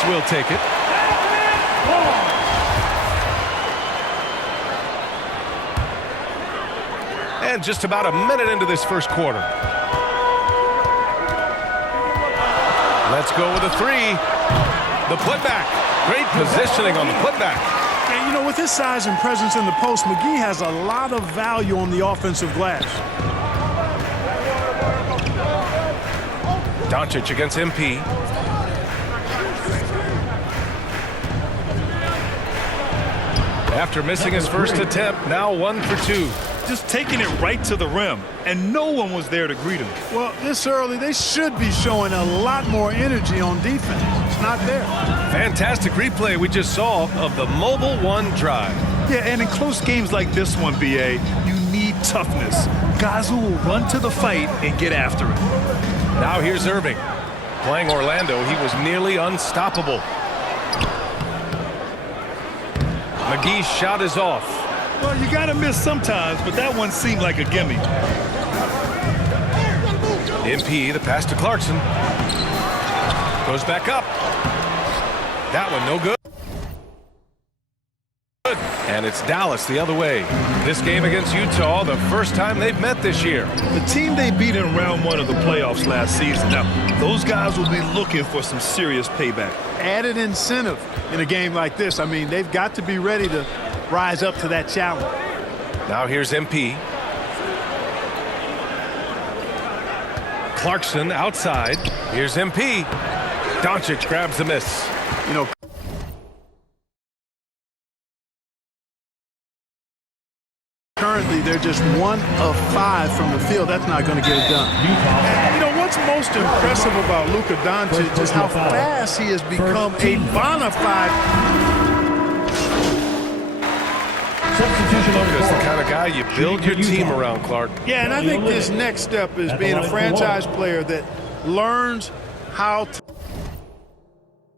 Mavericks will take it. And just about a minute into this first quarter. Let's go with a three. The putback. Great positioning on the putback. And, you know, with his size and presence in the post, McGee has a lot of value on the offensive glass. Doncic against MP. After missing his first attempt, now 1 for 2. Just taking it right to the rim, and no one was there to greet him. Well, this early, they should be showing a lot more energy on defense. It's not there. Fantastic replay we just saw of the Mobile One drive. Yeah, and in close games like this one, BA, you need toughness. Guys who will run to the fight and get after it. Now here's Irving. Playing Orlando, he was nearly unstoppable. McGee's shot is off. Well, you got to miss sometimes, but that one seemed like a gimme. MP, the pass to Clarkson. Goes back up. That one no good. And it's Dallas the other way. This game against Utah, the first time they've met this year. The team they beat in round 1 of the playoffs last season. Now, those guys will be looking for some serious payback. Added incentive in a game like this. I mean, they've got to be ready to rise up to that challenge. Now here's MP. Clarkson outside. Here's MP. Doncic grabs the miss. You know, currently they're just 1 of 5 from the field. That's not going to get it done. And, you know, what's most impressive about Luka Doncic is how fast he has become a bona fide substitution. That's the kind of guy you build your team around, Clark. Yeah, and I think this next step is being a franchise player that learns how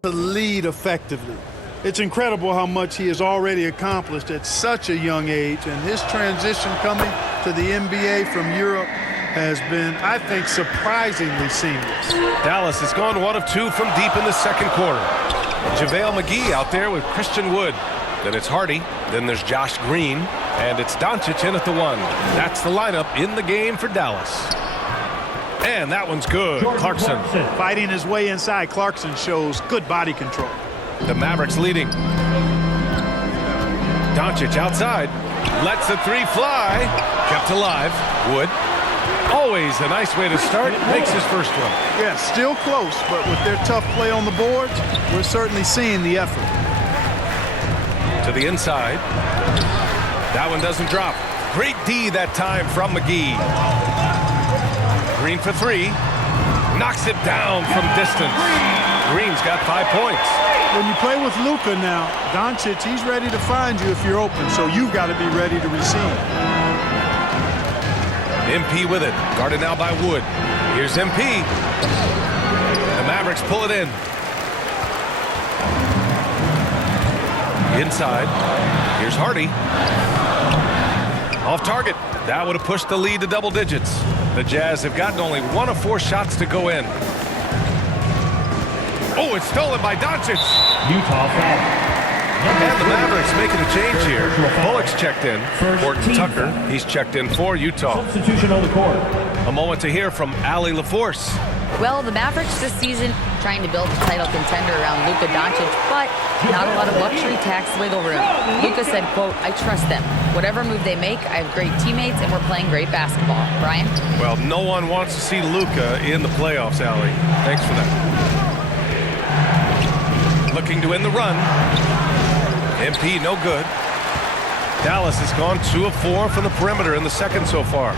to lead effectively. It's incredible how much he has already accomplished at such a young age, and his transition coming to the NBA from Europe has been, I think, surprisingly seamless. Dallas has gone 1 of 2 from deep in the second quarter. JaVale McGee out there with Christian Wood. Then it's Hardy. Then there's Josh Green. And it's Doncic in at the 1. That's the lineup in the game for Dallas. And that one's good. Clarkson. Fighting his way inside. Clarkson shows good body control. The Mavericks leading. Doncic outside. Lets the 3 fly. Kept alive. Wood. Always a nice way to start. Makes his first one. Yeah, still close, but with their tough play on the boards, we're certainly seeing the effort. To the inside. That one doesn't drop. Great D that time from McGee. Green for 3. Knocks it down from distance. Green's got 5 points. When you play with Luka now, Doncic, he's ready to find you if you're open, so you've got to be ready to receive. MP with it. Guarded now by Wood. Here's MP. The Mavericks pull it in. Inside. Here's Hardy. Off target. That would have pushed the lead to double digits. The Jazz have gotten only 1 of 4 shots to go in. Oh, it's stolen by Doncic. Utah foul. And the Mavericks making a change here. Bullock's checked in. Horton Tucker, he's checked in for Utah. Substitution on the court. A moment to hear from Allie LaForce. Well, the Mavericks this season trying to build a title contender around Luka Doncic, but not a lot of luxury tax wiggle room. Luka said, quote, "I trust them. Whatever move they make, I have great teammates and we're playing great basketball." Brian? Well, no one wants to see Luka in the playoffs, Allie. Thanks for that. Looking to win the run. MP no good. Dallas has gone 2 of 4 from the perimeter in the second so far.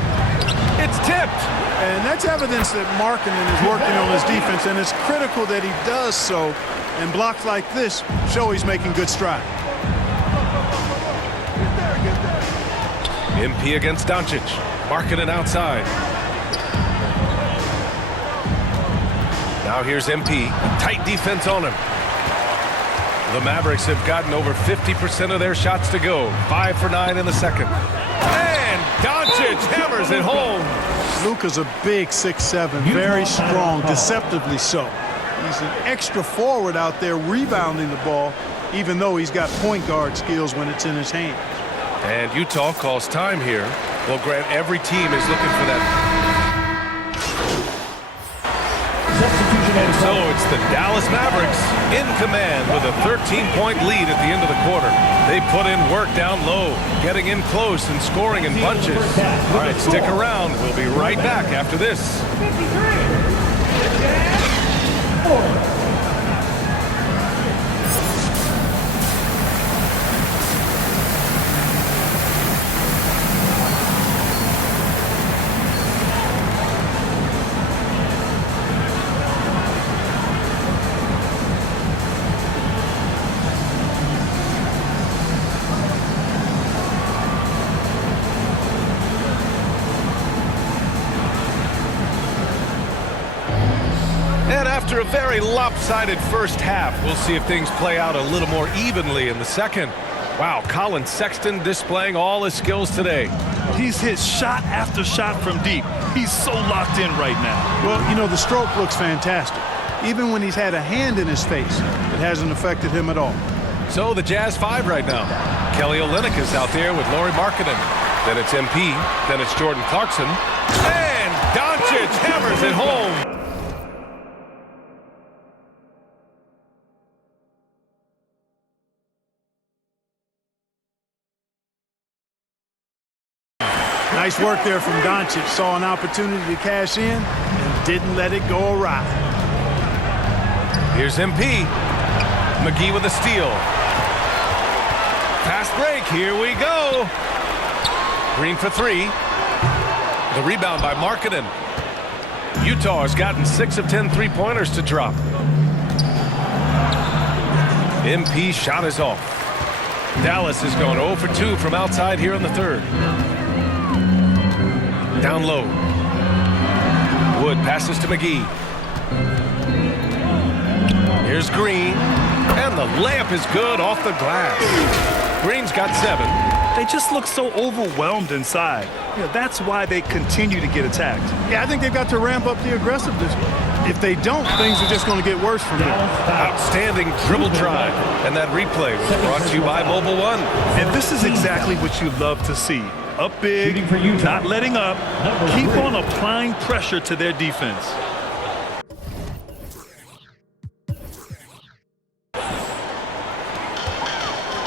It's tipped. And that's evidence that Markkanen is working on his defense, and it's critical that he does so. And blocks like this show he's making good stride. MP against Doncic. Markkanen outside. Now here's MP. Tight defense on him. The Mavericks have gotten over 50% of their shots to go. 5 for 9 in the second. And Doncic hammers it home. Luka's a big 6'7", very strong, deceptively so. He's an extra forward out there rebounding the ball, even though he's got point guard skills when it's in his hands. And Utah calls time here. Well, Grant, every team is looking for that. So it's the Dallas Mavericks in command with a 13-point lead at the end of the quarter. They put in work down low, getting in close and scoring in bunches. All right, stick around. We'll be right back after this. And after a very lopsided first half, we'll see if things play out a little more evenly in the second. Wow, Colin Sexton displaying all his skills today. He's hit shot after shot from deep. He's so locked in right now. Well, you know, the stroke looks fantastic. Even when he's had a hand in his face, it hasn't affected him at all. So the Jazz 5 right now. Kelly Olynyk is out there with Lauri Markkanen. Then it's MP. Then it's Jordan Clarkson. And Doncic hammers it home. Nice work there from Doncic. Saw an opportunity to cash in and didn't let it go awry. Here's MP. McGee with a steal. Fast break. Here we go. Green for three. The rebound by Markkanen. Utah has gotten 6 of 10 three-pointers to drop. MP shot is off. Dallas is going 0 for 2 from outside here in the third. Down low. Wood passes to McGee. Here's Green. And the layup is good off the glass. Green's got 7. They just look so overwhelmed inside. You know, that's why they continue to get attacked. Yeah, I think they've got to ramp up the aggressiveness. If they don't, things are just going to get worse from here. Outstanding dribble drive. And that replay was brought to you by Mobile One. And this is exactly what you love to see. Up big, not letting up, keep on applying pressure to their defense.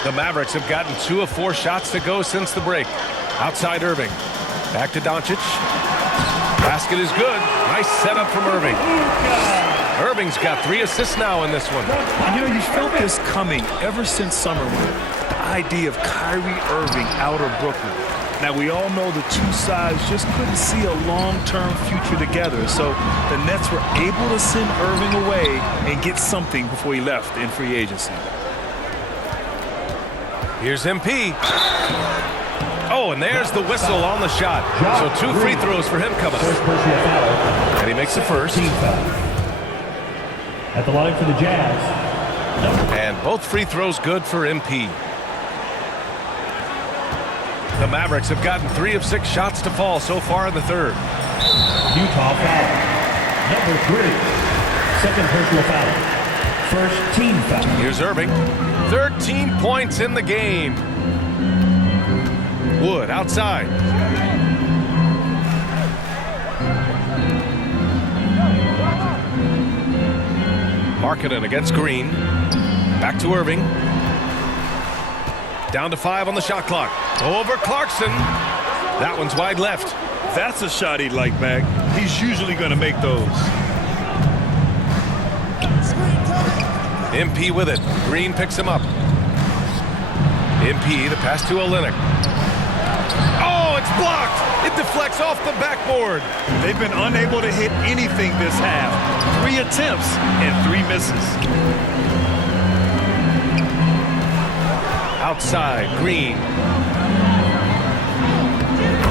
The Mavericks have gotten 2 of 4 shots to go since the break. Outside Irving. Back to Doncic. Basket is good. Nice setup from Irving. Irving's got 3 assists now in this one. And you know, you felt this coming ever since summer. The idea of Kyrie Irving out of Brooklyn. Now, we all know the two sides just couldn't see a long-term future together, so the Nets were able to send Irving away and get something before he left in free agency. Here's MP. Oh, and there's the whistle on the shot. So 2 free throws for him coming up. And he makes the first. At the line for the Jazz. And both free throws good for MP. The Mavericks have gotten 3 of 6 shots to fall so far in the third. Utah foul. Number 3. Second personal foul. First team foul. Here's Irving. 13 points in the game. Wood outside. Markkanen against Green. Back to Irving. Down to 5 on the shot clock. Over Clarkson. That one's wide left. That's a shot he'd like, Mac. He's usually going to make those. MP with it. Green picks him up. MP, the pass to Olynyk. Oh, it's blocked. It deflects off the backboard. They've been unable to hit anything this half. 3 attempts and 3 misses. Outside, Green.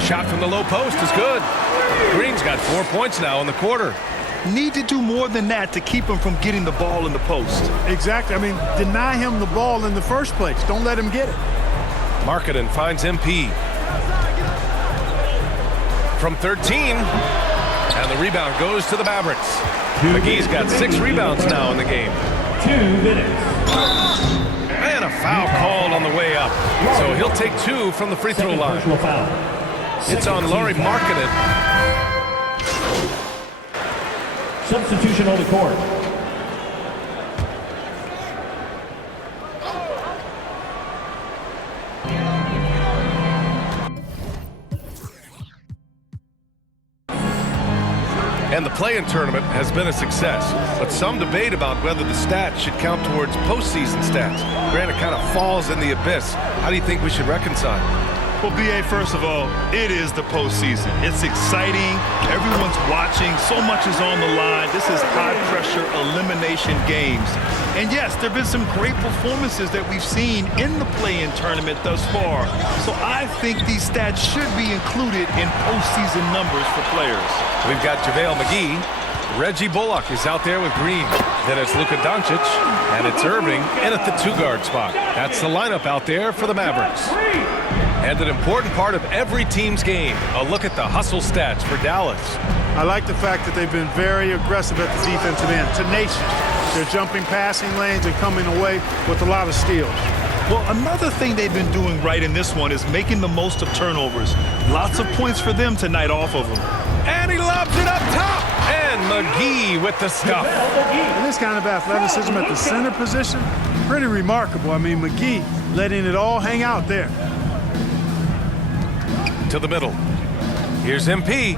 Shot from the low post is good. Green's got 4 points now in the quarter. Need to do more than that to keep him from getting the ball in the post. Exactly. I mean, deny him the ball in the first place. Don't let him get it. Markkanen finds MP. From 13. And the rebound goes to the Mavericks. McGee's got 6 rebounds now in the game. 2 minutes. And a foul called on the way up. So he'll take 2 from the free throw Second line. personal foul. It's on Lauri Markkanen. Substitution on the court. And the play-in tournament has been a success, but some debate about whether the stats should count towards postseason stats. Granted, it kind of falls in the abyss. How do you think we should reconcile? Well, B.A., first of all, it is the postseason. It's exciting. Everyone's watching. So much is on the line. This is high-pressure elimination games. And yes, there have been some great performances that we've seen in the play-in tournament thus far. So I think these stats should be included in postseason numbers for players. We've got JaVale McGee. Reggie Bullock is out there with Green. Then it's Luka Doncic, and it's Irving in at the 2-guard spot. That's the lineup out there for the Mavericks. And an important part of every team's game, a look at the hustle stats for Dallas. I like the fact that they've been very aggressive at the defensive end, tenacious. They're jumping passing lanes and coming away with a lot of steals. Well, another thing they've been doing right in this one is making the most of turnovers. Lots of points for them tonight off of them. And he lobs it up top. And McGee with the stuff. And this kind of athleticism at the center position, pretty remarkable. I mean, McGee letting it all hang out there. To the middle. Here's MP.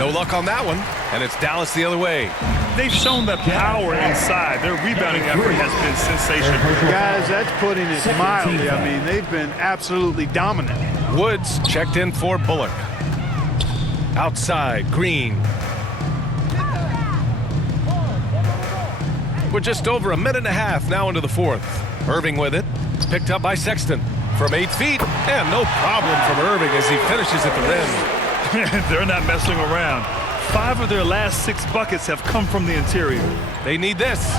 No luck on that one. And it's Dallas the other way. They've shown the power inside. Their rebounding effort has been sensational. Guys, that's putting it mildly. I mean, they've been absolutely dominant. Woods checked in for Bullock. Outside, Green. We're just over a minute and a half now into the fourth. Irving with it. Picked up by Sexton from 8 feet. And no problem from Irving as he finishes at the rim. They're not messing around. 5 of their last 6 buckets have come from the interior. They need this.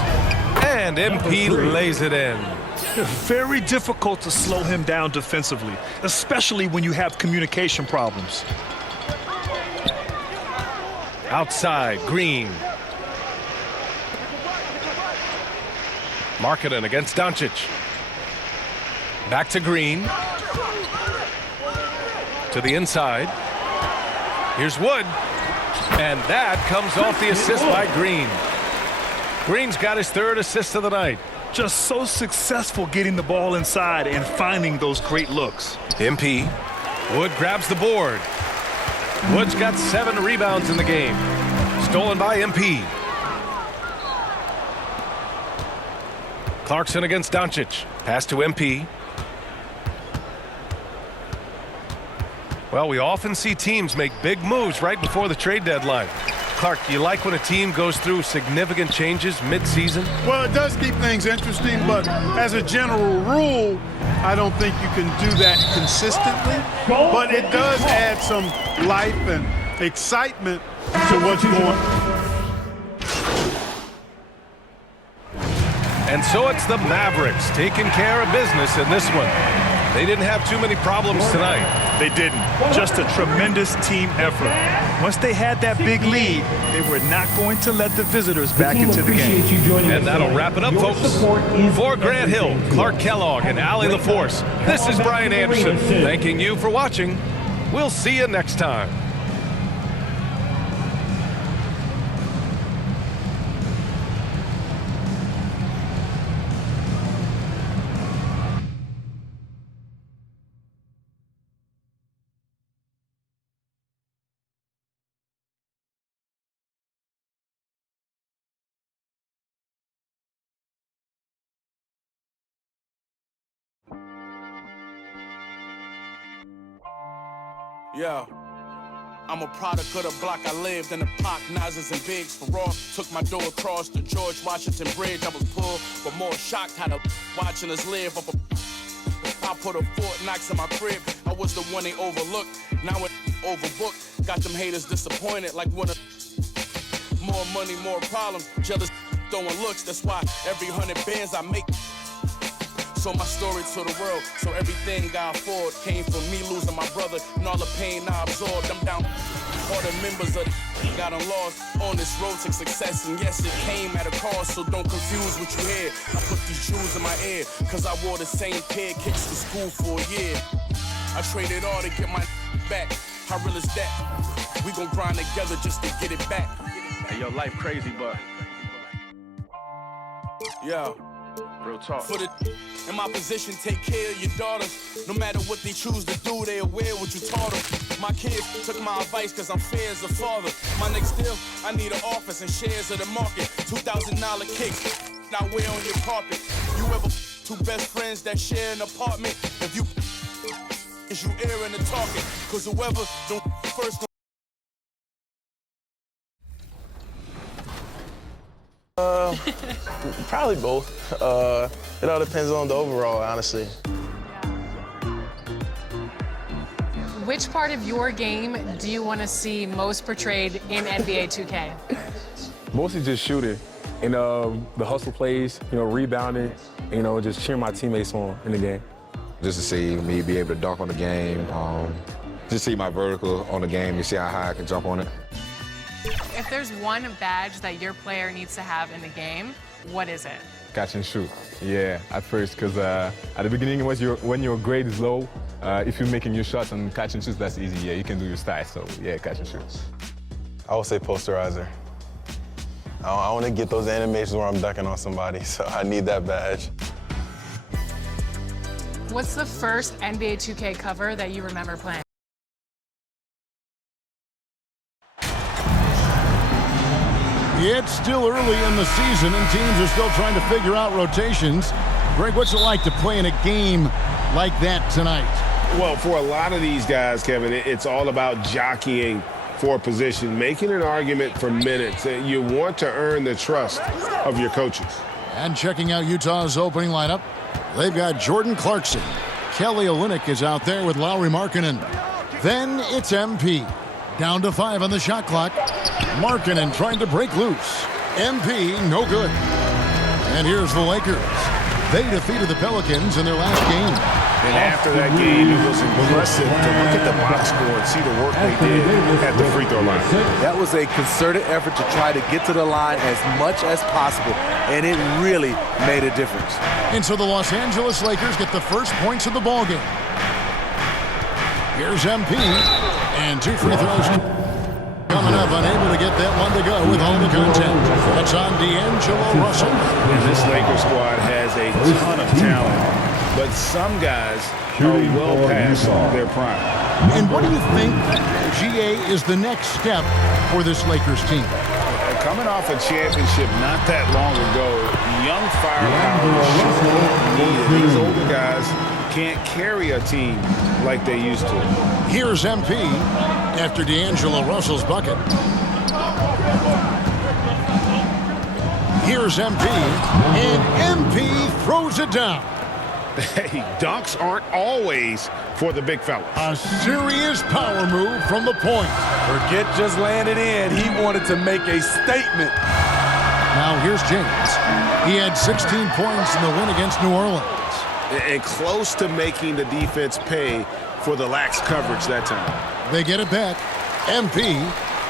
And MP lays it in. Very difficult to slow him down defensively, especially when you have communication problems. Outside, Green. Markkanen against Doncic. Back to Green. To the inside. Here's Wood. And that comes off the assist by Green. Green's got his 3rd assist of the night. Just so successful getting the ball inside and finding those great looks. MP. Wood grabs the board. Wood's got 7 rebounds in the game. Stolen by MP. Clarkson against Doncic. Pass to MP. Well, we often see teams make big moves right before the trade deadline. Clark, do you like when a team goes through significant changes mid-season? Well, it does keep things interesting, but as a general rule, I don't think you can do that consistently. But it does add some life and excitement to what's going on. And so it's the Mavericks taking care of business in this one. They didn't have too many problems tonight. They didn't. Just a tremendous team effort. Once they had that big lead, they were not going to let the visitors back into the game. And that'll wrap it up, folks. For Grant Hill, Clark Kellogg, and Allie LaForce, this is Brian Anderson thanking you for watching. We'll see you next time. Yeah, I'm a product of the block I lived in. The Pac, Nazis, and Biggs for raw. Took my door across the George Washington Bridge. I was poor, but more shocked how the watching us live up a. I put a Fort Knox in my crib. I was the one they overlooked. Now it overbooked. Got them haters disappointed like when more money, more problems. Jealous throwing looks. That's why every 100 bands I make. So my story to the world, so everything I afford came from me losing my brother and all the pain I absorbed. I'm down. All the members of the got lost on this road to success, and yes, it came at a cost, so don't confuse what you hear. I put these jewels in my ear, cause I wore the same pair of kicks to school for a year. I traded all to get my back. How real is that? We gon' grind together just to get it back. Hey, yo, life crazy, but Yeah. real talk. For the in my position, take care of your daughters. No matter what they choose to do, they aware what you taught them. My kids took my advice cause I'm fair as a father. My next deal, I need an office and shares of the market. $2,000 kicks, now wear on your carpet. You ever two best friends that share an apartment? If you is you airing the talking, cause whoever don't first. Probably both. It all depends on the overall, honestly. Which part of your game do you want to see most portrayed in NBA 2K? Mostly just shooting and the hustle plays, rebounding, just cheering my teammates on in the game. Just to see me be able to dunk on the game, just see my vertical on the game, you see how high I can jump on it. If there's one badge that your player needs to have in the game, what is it? Catch and shoot. Yeah, at first, because at the beginning, when your grade is low, if you're making your shots and catch and shoot, that's easy. Yeah, you can do your style. So yeah, catch and shoot. I would say posterizer. I want to get those animations where I'm dunking on somebody, so I need that badge. What's the first NBA 2K cover that you remember playing? It's still early in the season, and teams are still trying to figure out rotations. Greg, what's it like to play in a game like that tonight? Well, for a lot of these guys, Kevin, it's all about jockeying for position, making an argument for minutes. You want to earn the trust of your coaches. And checking out Utah's opening lineup, they've got Jordan Clarkson. Kelly Olynyk is out there with Lauri Markkanen. Then it's MP. Down to 5 on the shot clock. Markkanen trying to break loose. MP, no good. And here's the Lakers. They defeated the Pelicans in their last game. And after that game, it was impressive to look at the box score and see the work they did at the free throw line. That was a concerted effort to try to get to the line as much as possible, and it really made a difference. And so the Los Angeles Lakers get the first points of the ballgame. Here's MP, and 2 free throws coming up, unable to get that one to go with all the content. That's on D'Angelo Russell. And this Lakers squad has a ton of talent, but some guys are well past their prime. And what do you think, GA, is the next step for this Lakers team? Coming off a championship not that long ago, young firepower needed. These older guys can't carry a team like they used to. Here's MP after D'Angelo Russell's bucket. Here's MP, and MP throws it down. Hey, dunks aren't always for the big fella. A serious power move from the point. Forget just laying it in. He wanted to make a statement. Now here's James. He had 16 points in the win against New Orleans. And close to making the defense pay for the lax coverage that time. They get it back. MP,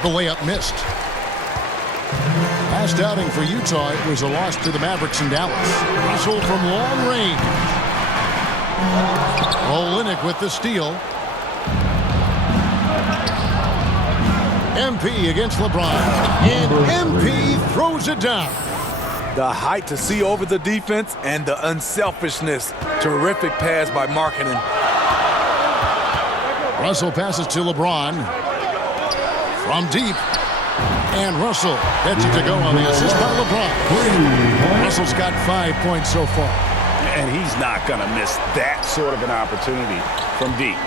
the layup missed. Last outing for Utah, it was a loss to the Mavericks in Dallas. Russell from long range. Olynyk with the steal. MP against LeBron. And MP throws it down. The height to see over the defense and the unselfishness. Terrific pass by Markkanen. Russell passes to LeBron. From deep. And Russell gets it to go on the assist by LeBron. Russell's got 5 points so far. And he's not going to miss that sort of an opportunity from deep.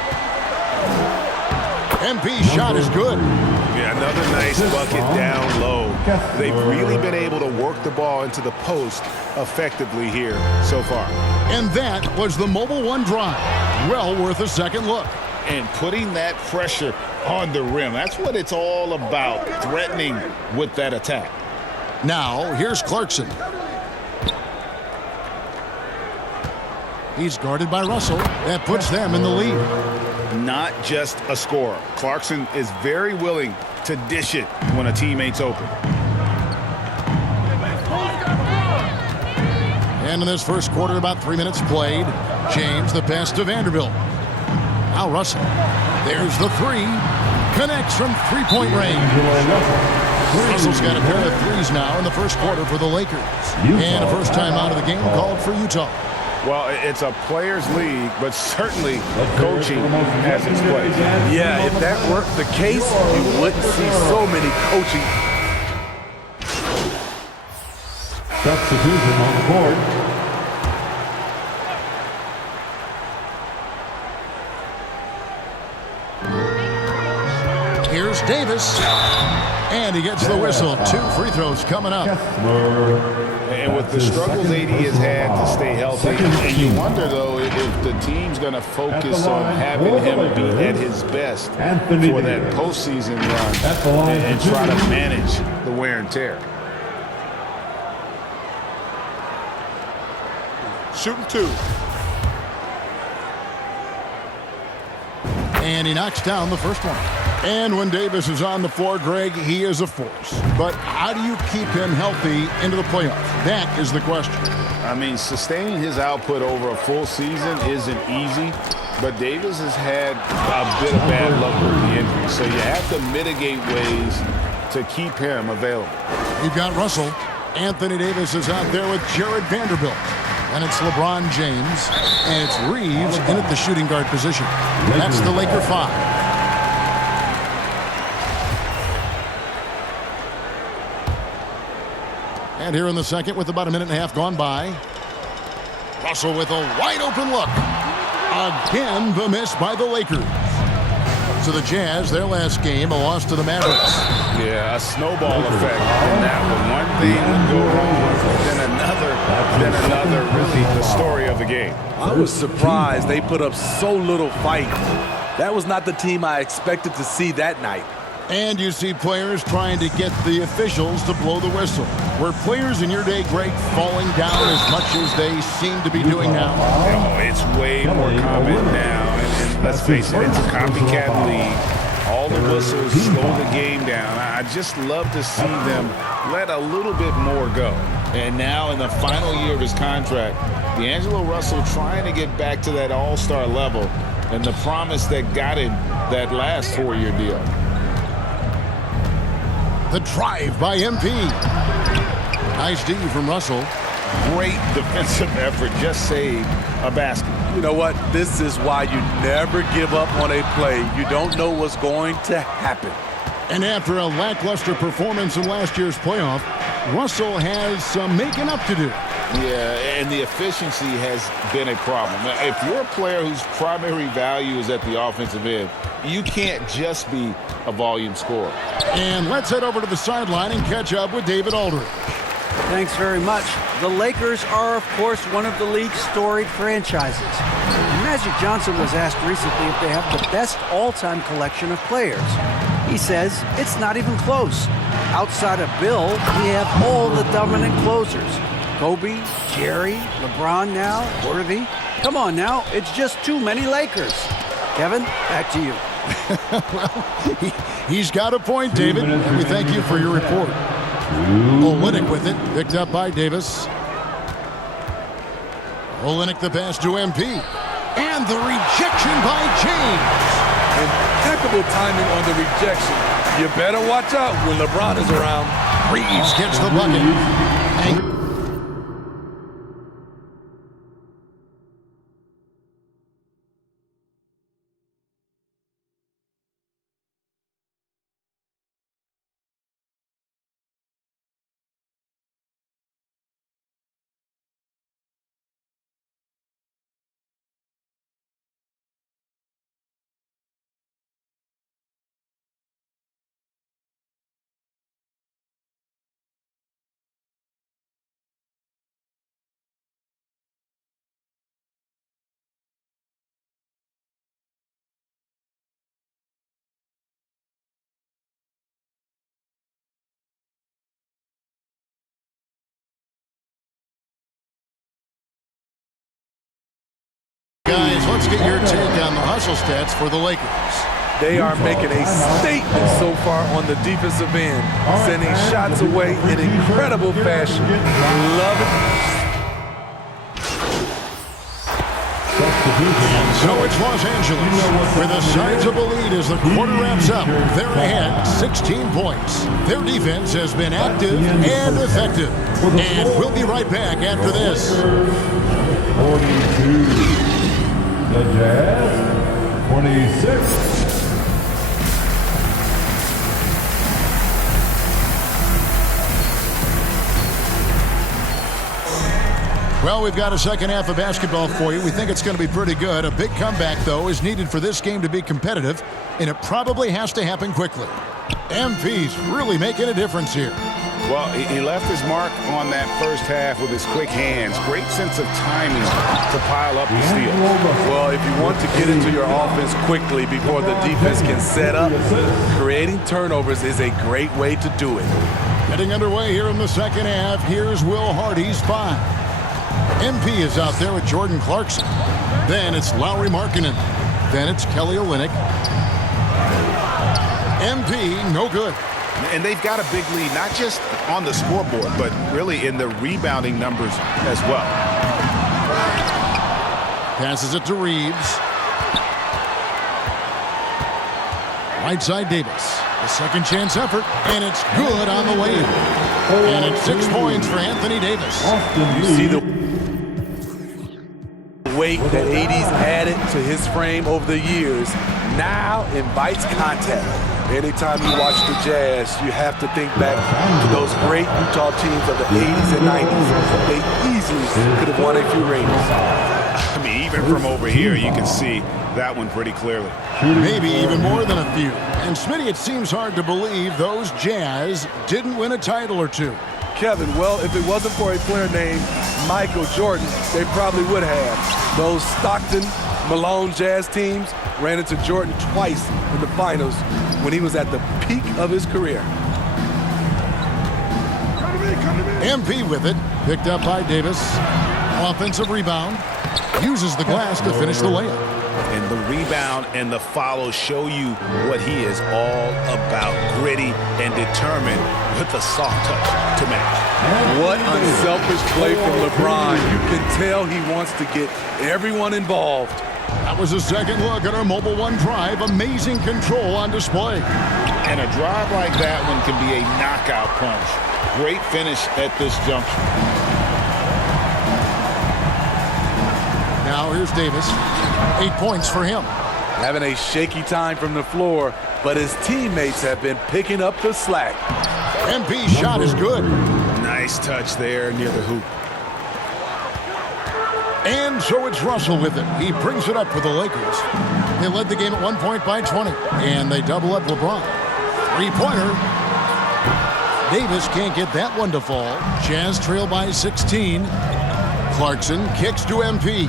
MP's shot is good. Yeah, another nice bucket down low. They've really been able to work the ball into the post effectively here so far. And that was the Mobile One drive. Well worth a second look. And putting that pressure on the rim. That's what it's all about, threatening with that attack. Now, here's Clarkson. He's guarded by Russell. That puts them in the lead. not just a scorer. Clarkson is very willing to dish it when a teammate's open. And in this first quarter, about 3 minutes played. James, the pass to Vanderbilt. Now Russell. There's the three. Connects from three-point range. Russell's got a pair of threes now in the first quarter for the Lakers. And a first time out of the game called for Utah. Well, it's a players' league, but certainly coaching has its place. Yeah, if that weren't the case, you wouldn't see so many coaching. Substitution on the board. Here's Davis. And he gets the whistle. 2 free throws coming up. And with the struggles AD has had to stay healthy, and you wonder, though, if the team's going to focus on having him be at his best for that postseason run and try to manage the wear and tear. Shooting 2. And he knocks down the first one. And when Davis is on the floor, Greg, he is a force. But how do you keep him healthy into the playoffs? That is the question. I mean, sustaining his output over a full season isn't easy, but Davis has had a bit of bad luck with the injury, so you have to mitigate ways to keep him available. You've got Russell. Anthony Davis is out there with Jared Vanderbilt. And it's LeBron James. And it's Reeves in at the shooting guard position. That's the Laker 5. And here in the second, with about a minute and a half gone by, Russell with a wide open look. Again, the miss by the Lakers. So the Jazz, their last game, a loss to the Mavericks. Yeah, a snowball effect in that one. One thing would go wrong, then another, really the story of the game. I was surprised they put up so little fight. That was not the team I expected to see that night. And you see players trying to get the officials to blow the whistle. Were players in your day, Greg, falling down as much as they seem to be doing now? Oh, it's way more common now. And let's face it, it's a copycat league. All the whistles slow the game down. I just love to see them let a little bit more go. And now in the final year of his contract, D'Angelo Russell trying to get back to that all-star level and the promise that got him that last 4-year deal. The drive by MP. Nice D from Russell. Great defensive effort, just saved a basket. You know what? This is why you never give up on a play. You don't know what's going to happen. And after a lackluster performance in last year's playoff, Russell has some making up to do. Yeah, and the efficiency has been a problem. If you're a player whose primary value is at the offensive end, you can't just be a volume scorer. And let's head over to the sideline and catch up with David Aldridge. Thanks very much. The Lakers are, of course, one of the league's storied franchises. Magic Johnson was asked recently if they have the best all-time collection of players. He says it's not even close. Outside of Bill, we have all the dominant closers. Kobe, Jerry, LeBron now, Worthy. Come on now, it's just too many Lakers. Kevin, back to you. Well, he's got a point, David, and we thank you for your report. Olynyk with it, picked up by Davis. Olynyk the pass to MP. And the rejection by James. Impeccable timing on the rejection. You better watch out when LeBron is around. Reeves gets the bucket. Guys, let's get your take on the hustle. Russell stats for the Lakers. They are making a statement so far on the defensive end, sending shots away in incredible fashion. Love it. So it's Los Angeles with a sizable lead as the quarter wraps up. They're ahead 16 points. Their defense has been active and effective. And we'll be right back after this. 42. The Jazz. 26. Well, we've got a second half of basketball for you. We think it's going to be pretty good. A big comeback, though, is needed for this game to be competitive, and it probably has to happen quickly. MP's really making a difference here. Well, he left his mark on that first half with his quick hands. Great sense of timing to pile up the steals. Well, if you want to get into your offense quickly before the defense can set up, creating turnovers is a great way to do it. Getting underway here in the second half, here's Will Hardy's 5. MP is out there with Jordan Clarkson. Then it's Lauri Markkanen. Then it's Kelly Olynyk. MP, no good. And they've got a big lead, not just on the scoreboard, but really in the rebounding numbers as well. Passes it to Reeves. Right side Davis. A second chance effort, and it's good on the way. And it's 6 points for Anthony Davis. You see the weight that AD's added to his frame over the years now invites contact. Anytime you watch the Jazz, you have to think back to those great Utah teams of the 80s and 90s. They easily could have won a few rings. I mean, even from over here, you can see that one pretty clearly. Maybe even more than a few. And Smitty, it seems hard to believe those Jazz didn't win a title or two. Kevin, well, if it wasn't for a player named Michael Jordan, they probably would have. Those Stockton, Malone Jazz teams ran into Jordan twice in the finals when he was at the peak of his career. MP with it, picked up by Davis. Offensive rebound. Uses the glass to finish the layup. And the rebound and the follow show you what he is all about. Gritty and determined with the soft touch to match. What unselfish play from LeBron. You can tell he wants to get everyone involved. That was a second look at our Mobile One drive. Amazing control on display. And a drive like that one can be a knockout punch. Great finish at this juncture. Now here's Davis. 8 points for him. Having a shaky time from the floor, but his teammates have been picking up the slack. MP's shot is good. Nice touch there near the hoop. And so it's Russell with it. He brings it up for the Lakers. They led the game at 1 point by 20. And they double up LeBron. Three-pointer. Davis can't get that one to fall. Jazz trail by 16. Clarkson kicks to MP.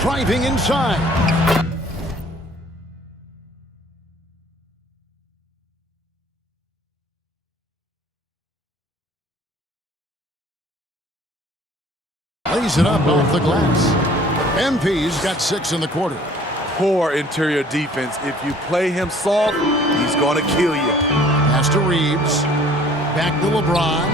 Driving inside. Lays it up off the glass. MP's got 6 in the quarter. Poor interior defense. If you play him soft, he's going to kill you. Pass to Reeves. Back to LeBron.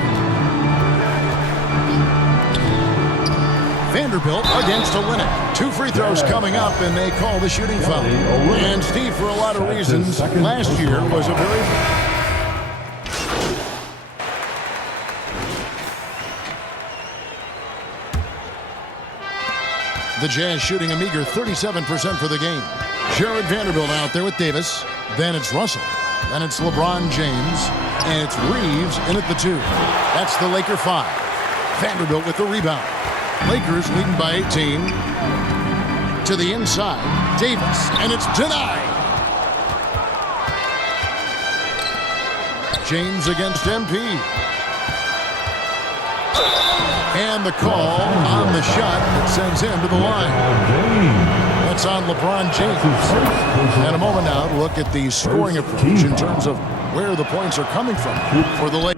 Vanderbilt against Olynyk. 2 free throws coming up, and they call the shooting foul. And Steve, for a lot of reasons, last year was a very... The Jazz shooting a meager 37% for the game. Jared Vanderbilt out there with Davis. Then it's Russell. Then it's LeBron James. And it's Reeves in at the 2. That's the Laker 5. Vanderbilt with the rebound. Lakers leading by 18. To the inside. Davis. And it's denied. James against MP. And the call on the shot that sends him to the line. That's on LeBron James. And a moment now to look at the scoring approach in terms of where the points are coming from for the Lakers.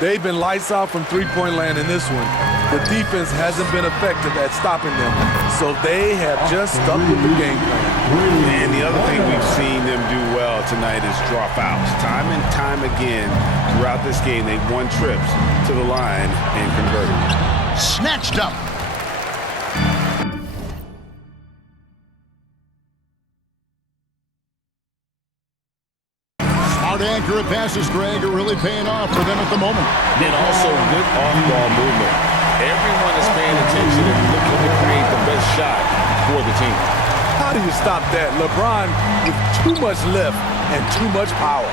They've been lights out from three-point land in this one. The defense hasn't been effective at stopping them, so they have just stuck with the game plan. And the other thing we've seen them do well tonight is draw fouls. Time and time again throughout this game, they've won trips to the line and converted. Snatched up. Smart accurate passes, Greg, are really paying off for them at the moment. And also good off-ball movement. Everyone is paying attention and looking to create the best shot for the team. How do you stop that? LeBron with too much lift and too much power.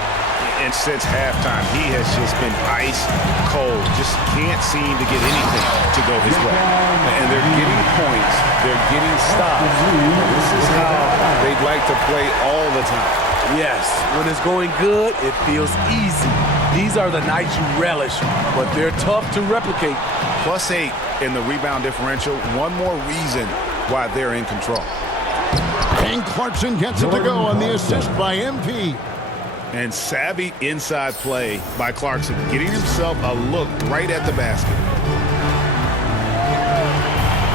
And since halftime, he has just been ice cold. Just can't seem to get anything to go his way. And they're getting points. They're getting stops. This is how they'd like to play all the time. Yes, when it's going good, it feels easy. These are the nights you relish, but they're tough to replicate. +8 in the rebound differential. One more reason why they're in control. And Clarkson gets it to go on the assist by MP. And savvy inside play by Clarkson, getting himself a look right at the basket.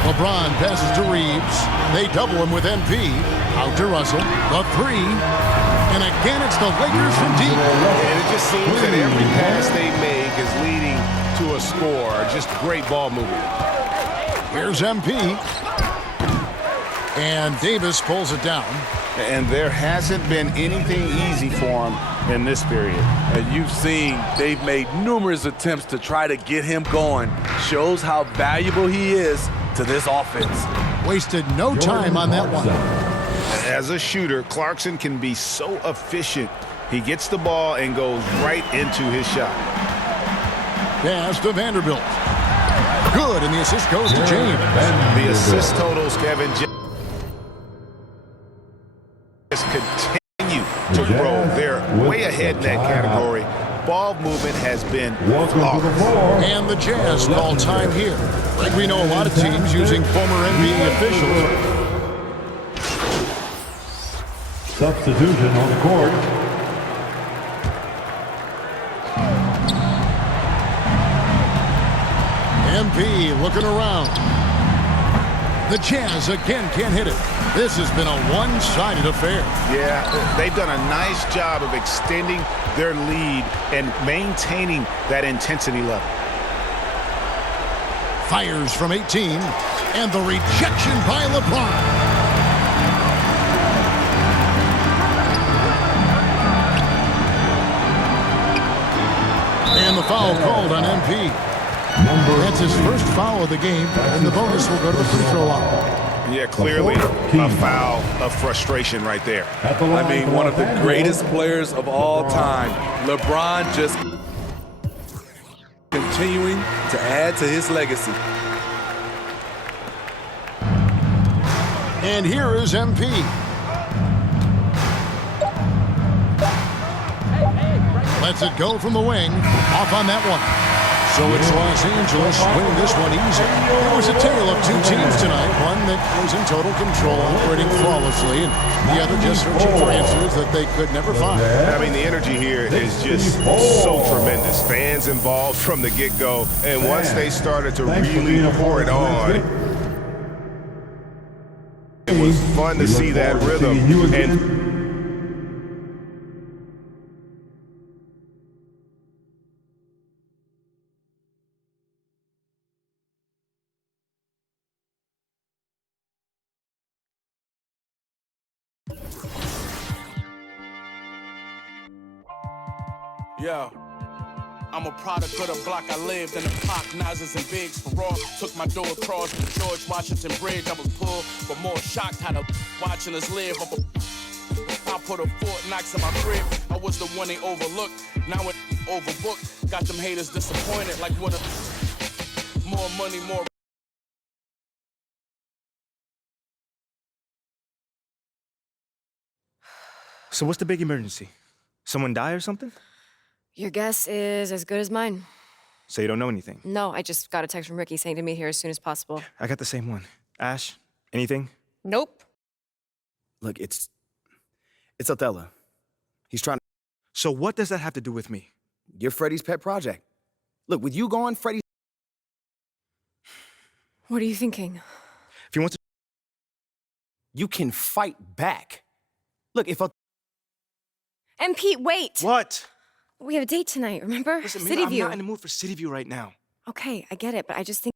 LeBron passes to Reeves. They double him with MP. Out to Russell. The three. And again, it's the Lakers from deep. And it just seems that every pass they make is leading to a score. Just great ball movement. Here's MP. And Davis pulls it down. And there hasn't been anything easy for him in this period. And you've seen they've made numerous attempts to try to get him going. Shows how valuable he is to this offense. Wasted no time on that one. As a shooter, Clarkson can be so efficient. He gets the ball and goes right into his shot. Pass to Vanderbilt. Good, and the assist goes to James. The assist totals, Kevin, just continue to grow. They're way ahead in that category. Ball movement has been flawless. And the Jazz call time here. Like we know a lot of teams using former NBA officials. Substitution on the court. MP looking around. The Jazz again can't hit it. This has been a one-sided affair. Yeah, they've done a nice job of extending their lead and maintaining that intensity level. Fires from 18, and the rejection by LeBron. And the foul called on MP. That's his first foul of the game, and the bonus will go to the free throw line. Yeah, clearly a foul of frustration right there. I mean, one of the greatest players of all time. LeBron just continuing to add to his legacy. And here is MP. Lets it go from the wing. Off on that one. So it's Los Angeles winning this one easy. It was a tale of two teams tonight. One that was in total control, operating flawlessly, and the other just searching for answers that they could never find. I mean, the energy here is just so tremendous. Fans involved from the get-go, and once they started to really pour it on, it was fun to see that rhythm. And Yeah, I'm a product of the block I lived in. The Pac, Nazis, and Biggs for raw. Took my door across the George Washington Bridge. I was pulled, but more shocked how the watching us live. I put a Fort Knox in my crib. I was the one they overlooked. Now it overbooked. Got them haters disappointed. Like what a more money, more. So what's the big emergency? Someone die or something? Your guess is as good as mine. So you don't know anything? No, I just got a text from Ricky saying to meet here as soon as possible. I got the same one. Ash, anything? Nope. Look, it's Othello. He's trying to... So what does that have to do with me? You're Freddie's pet project. Look, with you gone, Freddie. What are you thinking? If you want to, you can fight back. Look, if a And Pete, wait! what? We have a date tonight, remember? Listen, City man, I'm View. not in the mood for City View right now. Okay, I get it, but I just think.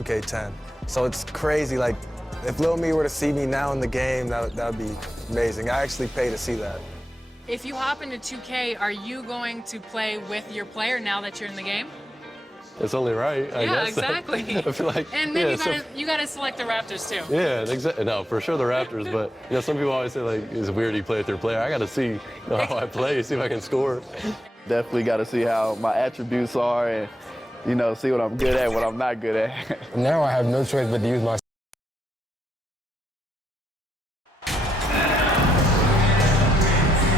Okay, 10. So it's crazy. Like, if Lil Me were to see me now in the game, that would be amazing. I actually pay to see that. If you hop into 2K, are you going to play with your player now that you're in the game? It's only right, I Yeah, guess. exactly. I feel like, And then yeah, you gotta select the Raptors too. yeah, exactly. No, for sure the Raptors, but you know, some people always say like it's weird you play with your player. I got to see how I play, see if I can score. Definitely got to see how my attributes are and, you know, see what I'm good at, what I'm not good at. Now I have no choice but to use my.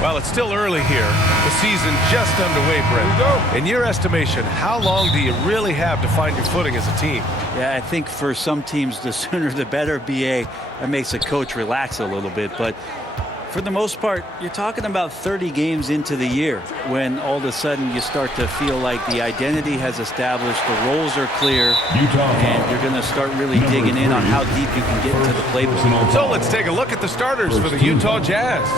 Well, it's still early here. The season just underway, Brent. In your estimation, how long do you really have to find your footing as a team? Yeah, I think for some teams, the sooner the better, BA. That makes a coach relax a little bit. But for the most part, you're talking about 30 games into the year when all of a sudden you start to feel like the identity has established, the roles are clear, and you're going to start really digging in on how deep you can get into the playbook. So let's take a look at the starters for the Utah Jazz.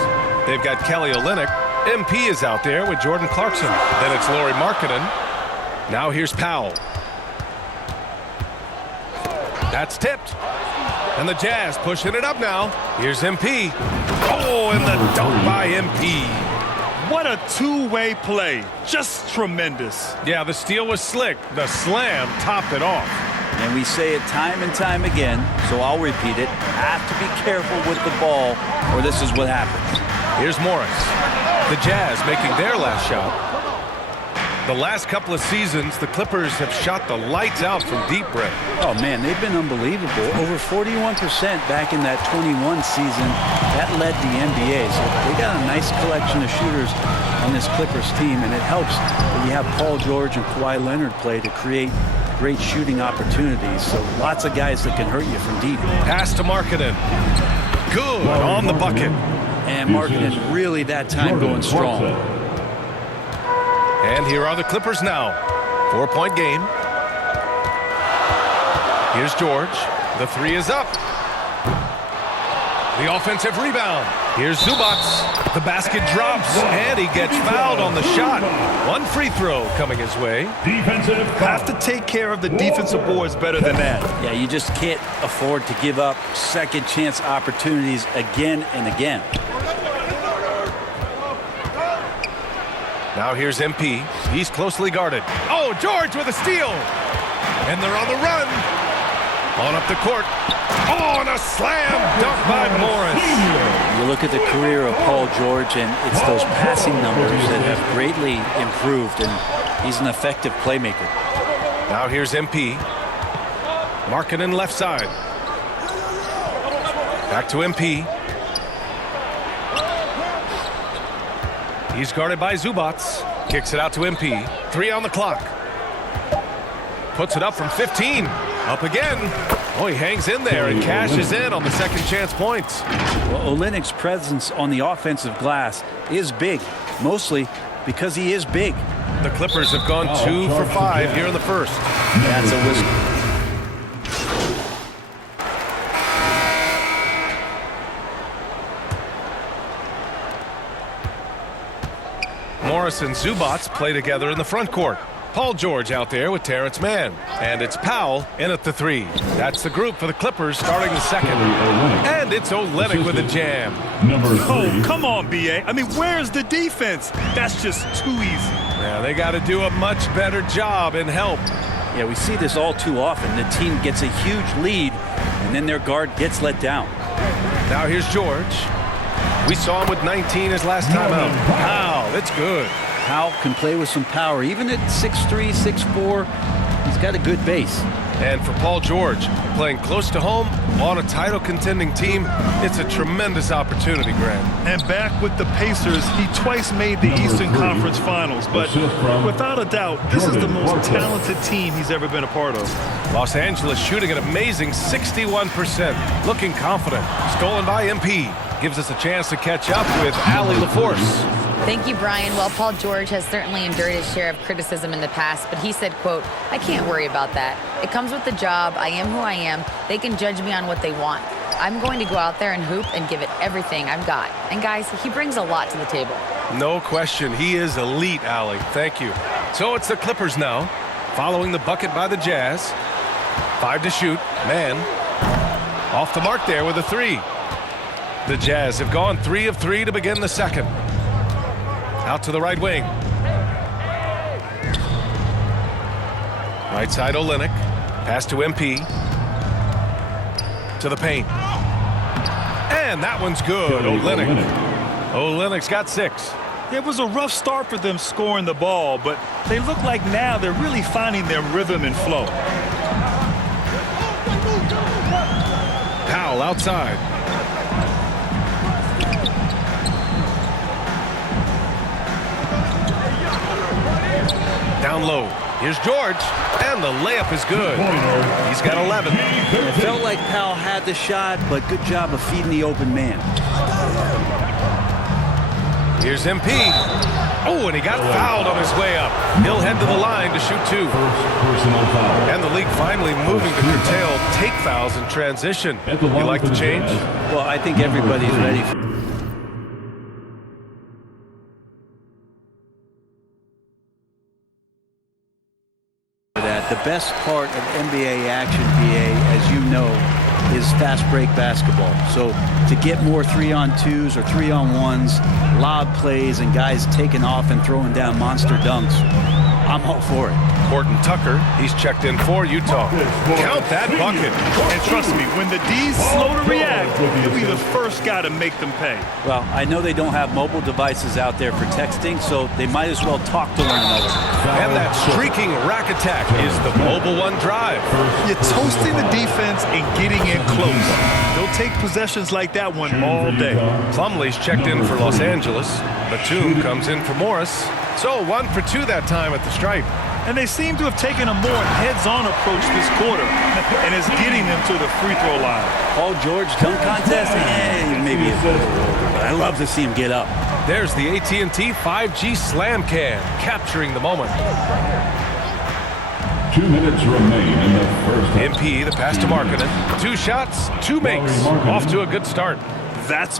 They've got Kelly Olynyk. MP is out there with Jordan Clarkson. Then it's Lauri Markkanen. Now here's Powell. That's tipped. And the Jazz pushing it up now. Here's MP. Oh, and the dunk by MP. What a two-way play. Just tremendous. Yeah, the steal was slick. The slam topped it off. And we say it time and time again, so I'll repeat it. Have to be careful with the ball, or this is what happens. Here's Morris. The Jazz making their last shot. The last couple of seasons, the Clippers have shot the lights out from deep, Brett. Oh, man, they've been unbelievable. Over 41% back in that 21 season. That led the NBA. So they got a nice collection of shooters on this Clippers team, and it helps that you have Paul George and Kawhi Leonard play to create great shooting opportunities. So lots of guys that can hurt you from deep. Pass to Markkanen. Good on the bucket. And Markkanen really that time going strong. And here are the Clippers now. 4-point game. Here's George. The three is up. The offensive rebound. Here's Zubats. The basket drops, and he gets fouled on the shot. One free throw coming his way. Defensive. Have to take care of the defensive boards better than that. Yeah, you just can't afford to give up second chance opportunities again and again. Now here's MP. He's closely guarded. Oh, George with a steal. And they're on the run. On up the court. Oh, and a slam dunk by Morris. You look at the career of Paul George, and it's those passing numbers that have greatly improved, and he's an effective playmaker. Now here's MP. Markkanen left side. Back to MP. He's guarded by Zubats. Kicks it out to MP. 3 on the clock. Puts it up from 15. Up again. Oh, he hangs in there and cashes in on the second chance points. Well, Olynyk's presence on the offensive glass is big, mostly because he is big. The Clippers have gone 2 for 5 here in the first. That's a whistle. Morris and Zubats play together in the front court. Paul George out there with Terrence Mann. And it's Powell in at the 3. That's the group for the Clippers starting the second. And it's Olynyk with a jam. Oh, come on, BA. I mean, where's the defense? That's just too easy. Yeah, they got to do a much better job in help. Yeah, we see this all too often. The team gets a huge lead, and then their guard gets let down. Now here's George. We saw him with 19 his last time out. Wow, that's good. Powell can play with some power. Even at 6'3", 6'4", he's got a good base. And for Paul George, playing close to home on a title-contending team, it's a tremendous opportunity, Grant. And back with the Pacers, he twice made the Eastern Conference Finals. But without a doubt, this is the most talented team he's ever been a part of. Los Angeles shooting an amazing 61%, looking confident. Stolen by MP. Gives us a chance to catch up with Allie LaForce. Thank you, Brian. Well, Paul George has certainly endured his share of criticism in the past, but he said, quote, "I can't worry about that. It comes with the job. I am who I am. They can judge me on what they want. I'm going to go out there and hoop and give it everything I've got." And guys, he brings a lot to the table. No question. He is elite, Allie. Thank you. So it's the Clippers now, following the bucket by the Jazz. 5 to shoot. Man off the mark there with a 3. The Jazz have gone 3 of 3 to begin the second. Out to the right wing. Right side Olynyk. Pass to MP. To the paint. And that one's good. Olynyk. Olynyk's got 6. It was a rough start for them scoring the ball, but they look like now they're really finding their rhythm and flow. Powell outside. Down low. Here's George. And the layup is good. He's got 11. It felt like Powell had the shot, but good job of feeding the open man. Here's MP. Oh, and he got fouled on his way up. He'll head to the line to shoot 2. And the league finally moving to curtail take fouls in transition. You like the change? Well, I think everybody's ready for that. The best part of NBA action, PA, as you know, is fast break basketball. So to get more 3-on-2s or 3-on-1s, lob plays, and guys taking off and throwing down monster dunks, I'm all for it. Horton Tucker, he's checked in for Utah. Count that bucket. And trust me, when the D's slow to react, he'll be the first guy to make them pay. Well, I know they don't have mobile devices out there for texting, so they might as well talk to one another. And that streaking rack attack is the Mobile One drive. You're toasting the defense and getting in close. They'll take possessions like that one all day. Plumlee's checked in for Los Angeles. Batum comes in for Morris. So 1 for 2 that time at the stripe. And they seem to have taken a more heads-on approach this quarter, and it's getting them to the free throw line. Paul George dunk contest? Maybe a little over, but I love to see him get up. There's the AT&T 5G Slam Can, capturing the moment. 2 minutes remain in the first half. MP, the pass to Markkanen. 2 shots, 2 makes. Off to a good start. That's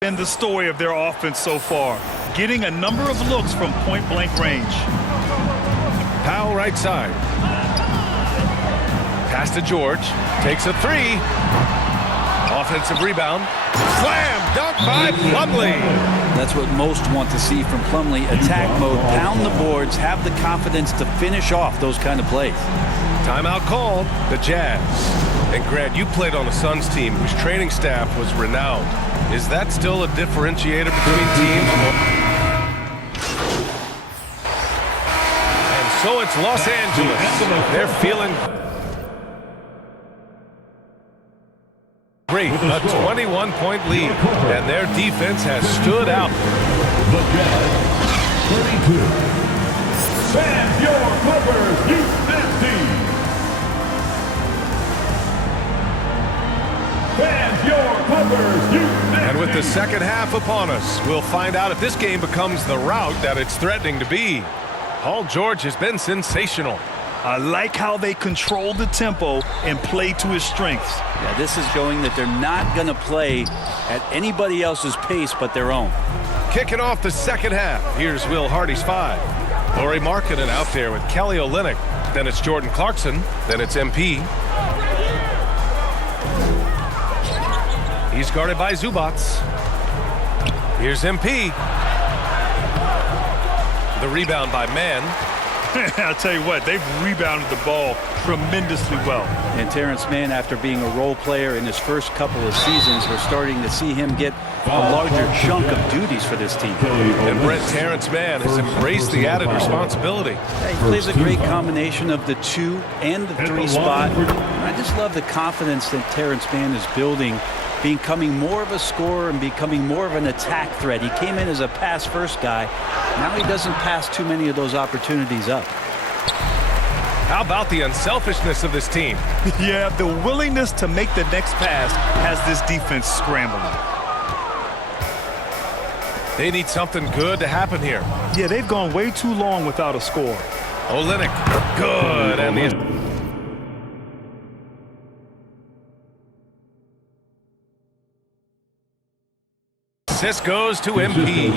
been the story of their offense so far, getting a number of looks from point-blank range. Powell right side. Pass to George. Takes a 3. Offensive rebound. Slam! Dunk by Plumlee. That's what most want to see from Plumlee. Attack mode, pound the boards, have the confidence to finish off those kind of plays. Timeout called. The Jazz. And Grant, you played on a Suns team whose training staff was renowned. Is that still a differentiator between teams? And so it's Los Angeles. They're feeling great. A 21-point lead. And their defense has stood out. The Jazz, 32. Fans, your Clippers, Houston team. Fans, your Clippers, Houston. And with the second half upon us, we'll find out if this game becomes the rout that it's threatening to be. Paul George has been sensational. I like how they control the tempo and play to his strengths. Yeah, this is showing that they're not going to play at anybody else's pace but their own. Kicking off the second half, here's Will Hardy's 5. Lauri Markkanen out there with Kelly Olynyk. Then it's Jordan Clarkson. Then it's MP. He's guarded by Zubac. Here's MP. The rebound by Mann. I'll tell you what, they've rebounded the ball tremendously well. And Terrence Mann, after being a role player in his first couple of seasons, we're starting to see him get a larger chunk of duties for this team. And Brett, Terrence Mann has embraced the added responsibility. Yeah, he plays a great combination of the 2 and the 3 spot. I just love the confidence that Terrence Mann is building, becoming more of a scorer and becoming more of an attack threat. He came in as a pass-first guy. Now he doesn't pass too many of those opportunities up. How about the unselfishness of this team? Yeah, the willingness to make the next pass has this defense scrambling. They need something good to happen here. Yeah, they've gone way too long without a score. Olynyk, good. And the assist goes to MP.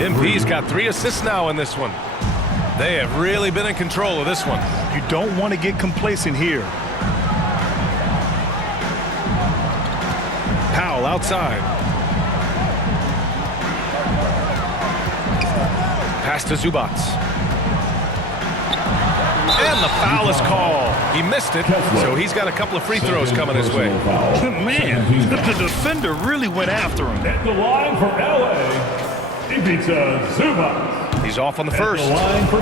MP's got 3 assists now in this one. They have really been in control of this one. You don't want to get complacent here. Powell outside. Pass to Zubats. And the foul is called. He missed it, so he's got a couple of free throws coming his way. Man, the defender really went after him. At the line for LA, Ivica Zubac. He's off on the first. At the line for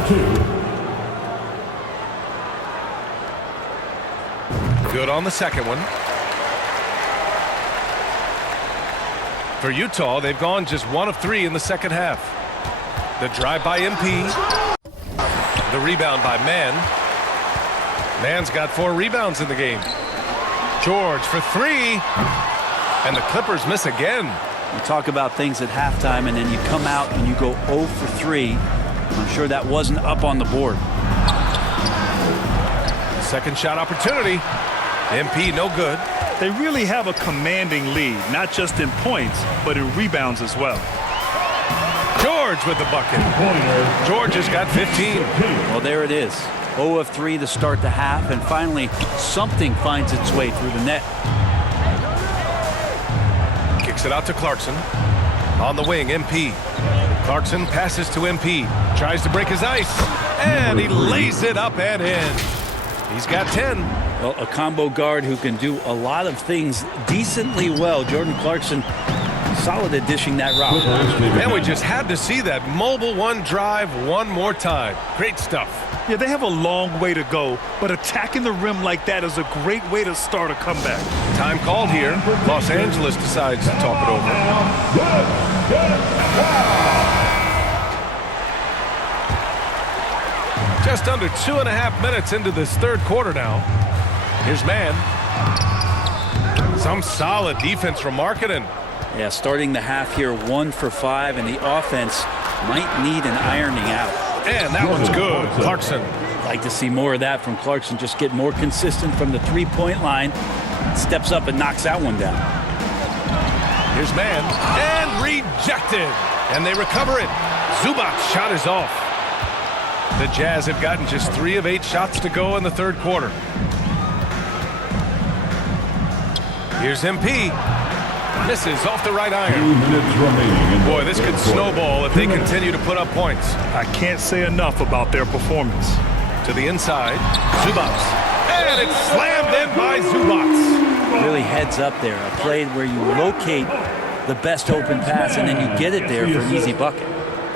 2. Good on the second one. For Utah, they've gone just 1 of 3 in the second half. The drive by MP. The rebound by Mann. Mann's got 4 rebounds in the game. George for 3. And the Clippers miss again. You talk about things at halftime, and then you come out and you go 0 for 3. I'm sure that wasn't up on the board. Second shot opportunity. MP no good. They really have a commanding lead, not just in points, but in rebounds as well. George with the bucket. George has got 15. Well, there it is. 0 of 3 to start the half, and finally something finds its way through the net. Kicks it out to Clarkson. On the wing, MP. Clarkson passes to MP. Tries to break his ice. And he lays it up and in. He's got 10. Well, a combo guard who can do a lot of things decently well. Jordan Clarkson, solid at dishing that rock. And we just had to see that mobile 1 drive one more time. Great stuff. Yeah, they have a long way to go, but attacking the rim like that is a great way to start a comeback. Time called here. Los Angeles decides to talk it over. Just under 2.5 minutes into this third quarter now. Here's Mann. Some solid defense from Markkanen. Yeah, starting the half here 1 for 5, and the offense might need an ironing out. And that one's good. Clarkson. Like to see more of that from Clarkson. Just get more consistent from the 3-point line. Steps up and knocks that one down. Here's Mann. And rejected. And they recover it. Zubac's shot is off. The Jazz have gotten just 3 of 8 shots to go in the third quarter. Here's MP. Misses off the right iron. 2 minutes remaining. Boy, this could snowball if they continue to put up points. I can't say enough about their performance. To the inside, Zubats. And it's slammed in by Zubats. Really heads up there. A play where you locate the best open pass and then you get it there for an easy bucket.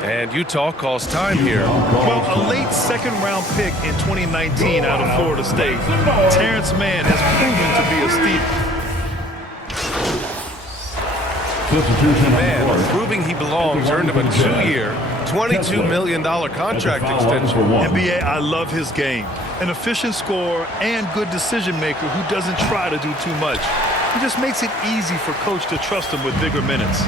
And Utah calls time here. Well, a late second-round pick in 2019 out of Florida State, Terrence Mann has proven to be a steal. Man, proving he belongs, earned him a 2-year, $22 million contract extension. NBA, I love his game. An efficient scorer and good decision maker who doesn't try to do too much. He just makes it easy for coach to trust him with bigger minutes.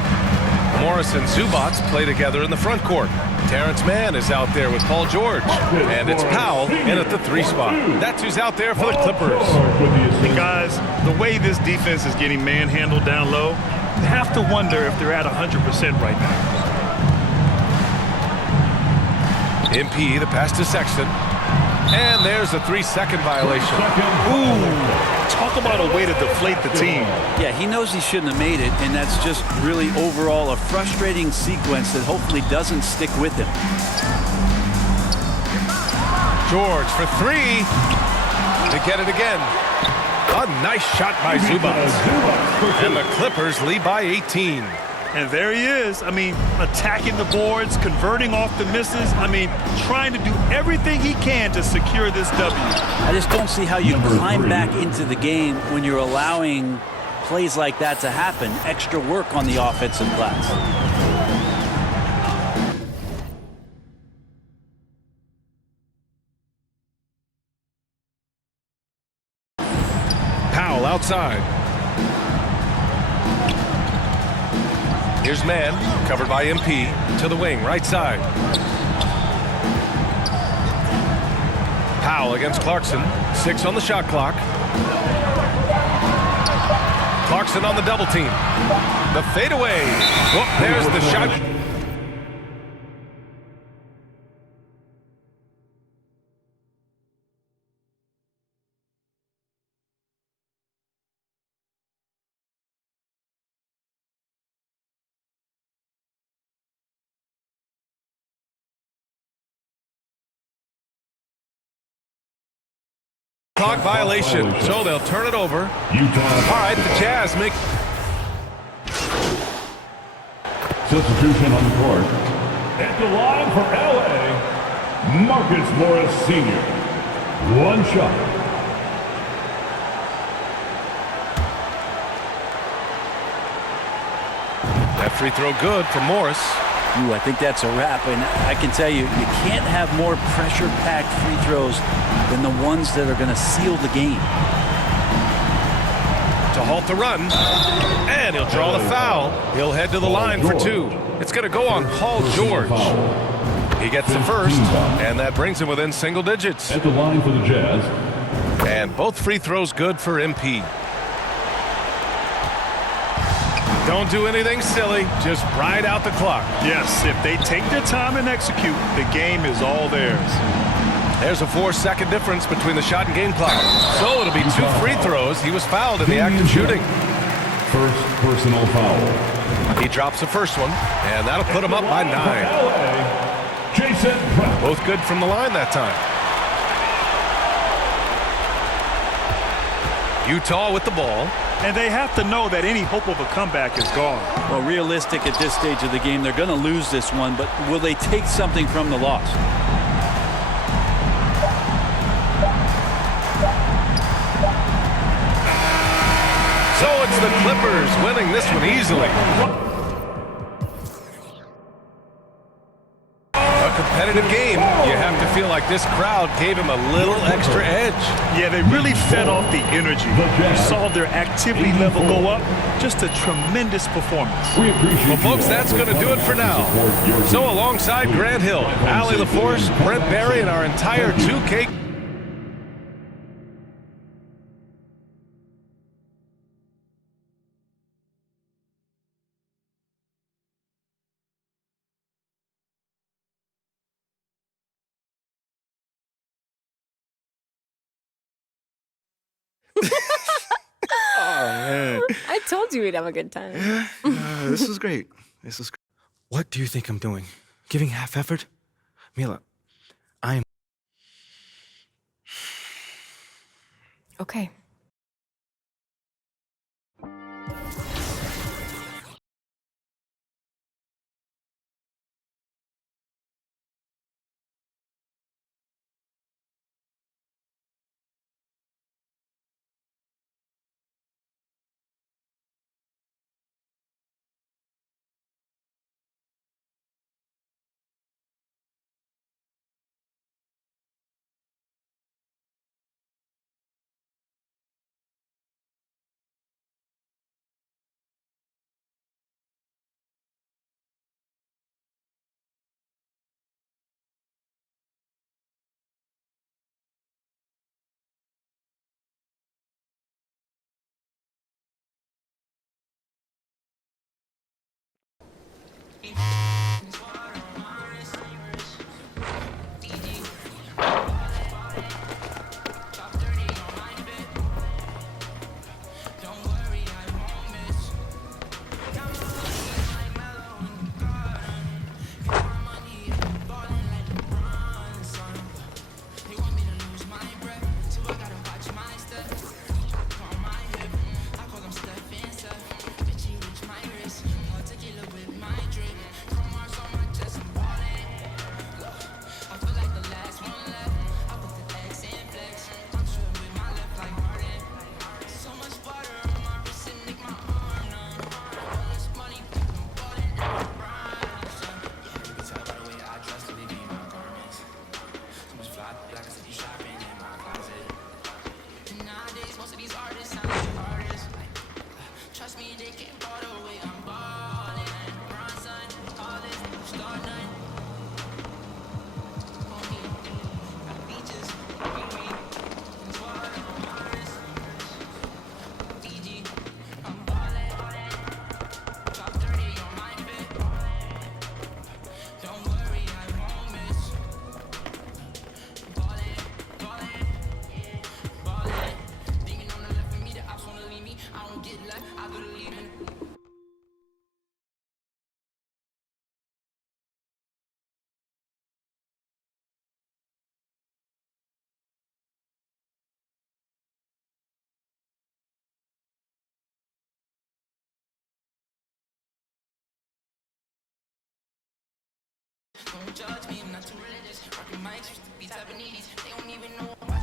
Morris and Zubats play together in the front court. Terrence Mann is out there with Paul George. And it's Powell in at the 3 spot. That's who's out there for the Clippers. And guys, the way this defense is getting manhandled down low, you have to wonder if they're at 100% right now. MP, the pass to Sexton. And there's a 3-second violation. Ooh, talk about a way to deflate the team. Yeah, he knows he shouldn't have made it, and that's just really overall a frustrating sequence that hopefully doesn't stick with him. George for three. To get it again. A nice shot by Zubac. And the Clippers lead by 18. And there he is. I mean, attacking the boards, converting off the misses. I mean, trying to do everything he can to secure this W. I just don't see how you climb back into the game when you're allowing plays like that to happen. Extra work on the offensive glass. Powell outside. Here's man, covered by MP, to the wing, right side. Powell against Clarkson. 6 on the shot clock. Clarkson on the double team. The fadeaway. Oh, there's the shot. Clock violation, so they'll turn it over. All right, the Jazz make... Substitution on the court. At the line for LA, Marcus Morris Sr. One shot. That free throw good for Morris. Ooh, I think that's a wrap, and I can tell you, you can't have more pressure-packed free throws than the ones that are going to seal the game. To halt the run, and he'll draw the foul. He'll head to the line for 2. It's going to go on Paul George. He gets the first, and that brings him within single digits. At the line for the Jazz. And both free throws good for MP. Don't do anything silly, just ride out the clock. Yes, if they take their time and execute, the game is all theirs. There's a 4-second difference between the shot and game clock. So it'll be 2 free throws. He was fouled in the act of shooting. First personal foul. He drops the first one, and that'll put him up by 9. Jason Pratt. Both good from the line that time. Utah with the ball. And they have to know that any hope of a comeback is gone. Well, realistic at this stage of the game, they're going to lose this one, but will they take something from the loss? So it's the Clippers winning this one easily. A competitive game. You have to feel like this crowd gave him a little extra edge. Yeah, they really fed off the energy. You saw their activity level go up. Just a tremendous performance. Well, folks, that's going to do it for now. So alongside Grant Hill, Allie LaForce, Brent Barry, and our entire 2K Oh, man. I told you we'd have a good time. This is great. This is great. What do you think I'm doing? Giving half effort? Mila, I'm... Okay. Don't judge me, I'm not too religious. Rockin' mics used to be Japanese. They don't even know why.